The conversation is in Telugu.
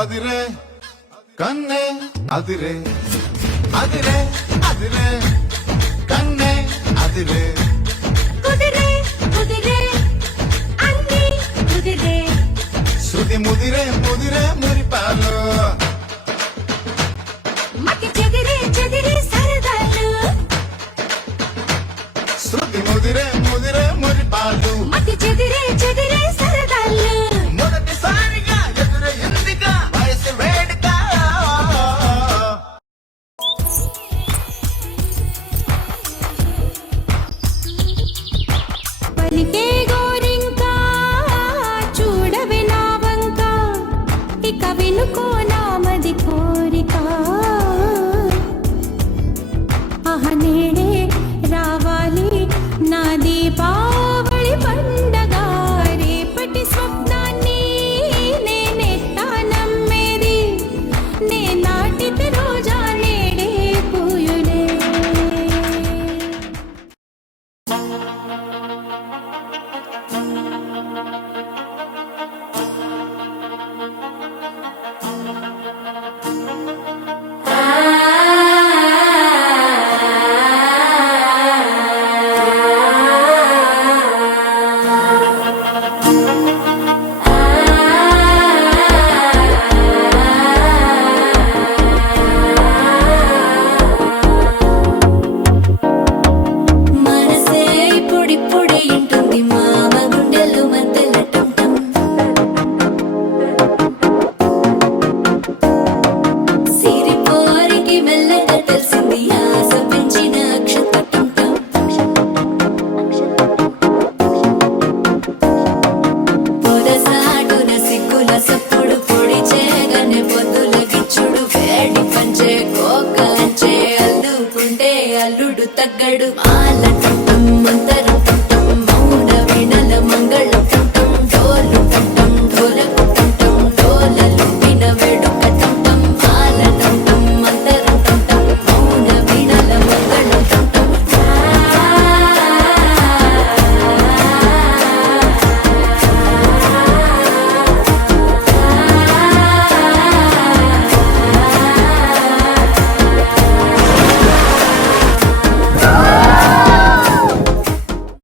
అదిరే కన్నే అదిరే అదిరే అదిరే కన్నే అదిరే కుదిరే కుదిరే అన్ని కుదిరే శృతి ముదిరే ముదిరే మురిపాలు మతి చెదిరే చెదిరే సరదాలు శృతి ముదిరే ముదిరే మురిపాలు మతి చెదిరే చెదిరే సరదాలు మొదటిసారిగా ఎదురే ఎందుగా వయసు వేడుక పలికే గోరింకా చూడవే నా వంక ఇక వినుకో నామది కోరిక ఆహ నేడే రావాలి నా దీపావళి పండగ రేపటి స్వప్నాన్ని నేనెట్టా నమ్మేది నే నాటితే రోజా నేడే పూయులే మనసే ఇప్పుడిప్పుడే ఇంటుంది మామ గుండెలు మధ్యలటం సిరిపోరికి మెల్లగా తెలిసింది ఆశ పెంచిన అక్షతటం పొదసాటున సిగ్గుల సప్పుడు పొడి చేయగానే పొద్దుల గిచ్చుడు వేడి పంచే కోక అంచే అల్లుకుంటే అల్లుడు తగ్గడు మాలటం